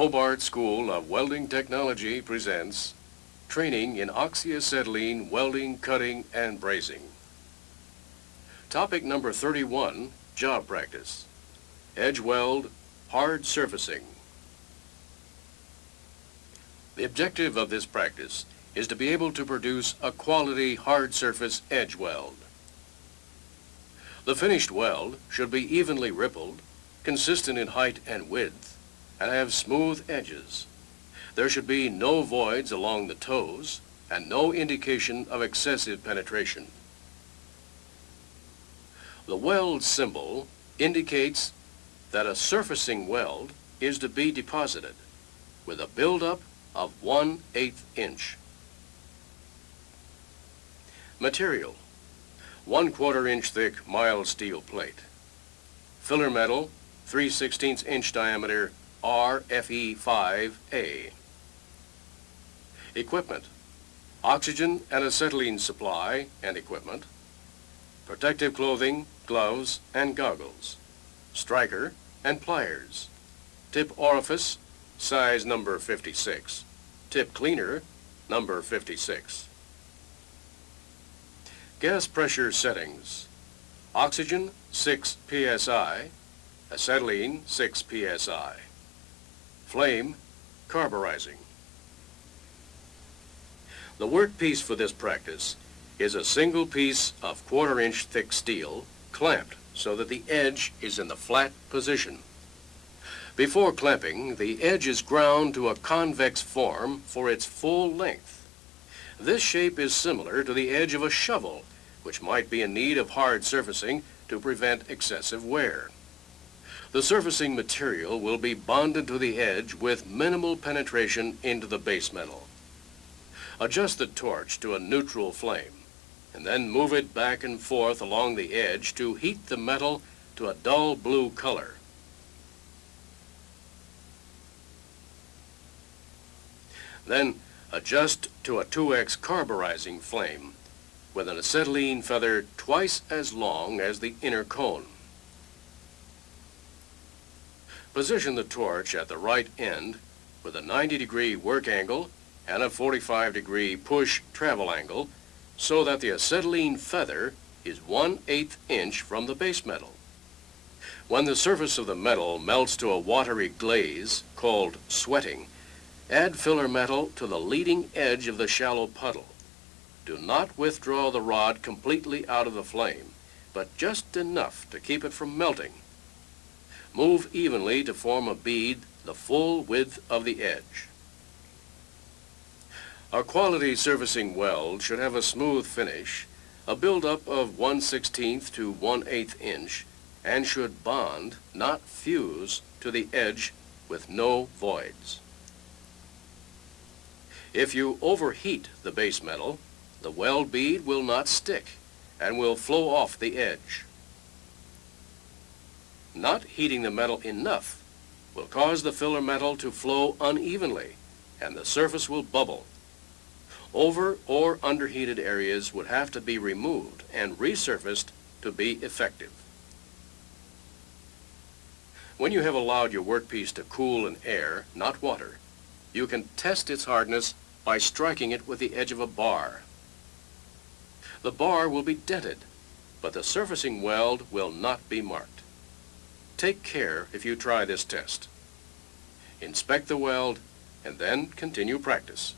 Hobart School of Welding Technology presents Training in Oxy-Acetylene Welding, Cutting, and Brazing. Topic number 31, Job Practice. Edge Weld, Hard Surfacing. The objective of this practice is to be able to produce a quality hard surface edge weld. The finished weld should be evenly rippled, consistent in height and width, and have smooth edges. There should be no voids along the toes and no indication of excessive penetration. The weld symbol indicates that a surfacing weld is to be deposited with a buildup of 1/8 inch. Material: 1/4 inch thick mild steel plate. Filler metal, 3/16 inch diameter RFE5A. Equipment: oxygen and acetylene supply and equipment, protective clothing, gloves and goggles, striker and pliers, tip orifice, size number 56, tip cleaner, number 56. Gas pressure settings: oxygen 6 psi, acetylene 6 psi. Flame, carburizing. The workpiece for this practice is a single piece of 1/4 inch thick steel clamped so that the edge is in the flat position. Before clamping, the edge is ground to a convex form for its full length. This shape is similar to the edge of a shovel, which might be in need of hard surfacing to prevent excessive wear. The surfacing material will be bonded to the edge with minimal penetration into the base metal. Adjust the torch to a neutral flame and then move it back and forth along the edge to heat the metal to a dull blue color. Then adjust to a 2x carburizing flame with an acetylene feather twice as long as the inner cone. Position the torch at the right end with a 90-degree work angle and a 45-degree push travel angle so that the acetylene feather is 1/8 inch from the base metal. When the surface of the metal melts to a watery glaze called sweating, add filler metal to the leading edge of the shallow puddle. Do not withdraw the rod completely out of the flame, but just enough to keep it from melting. Move evenly to form a bead the full width of the edge. A quality surfacing weld should have a smooth finish, a buildup of 1/16 to 1/8 inch, and should bond, not fuse, to the edge with no voids. If you overheat the base metal, the weld bead will not stick and will flow off the edge. Not heating the metal enough will cause the filler metal to flow unevenly and the surface will bubble. Over or underheated areas would have to be removed and resurfaced to be effective. When you have allowed your workpiece to cool in air, not water, you can test its hardness by striking it with the edge of a bar. The bar will be dented, but the surfacing weld will not be marked. Take care if you try this test. Inspect the weld and then continue practice.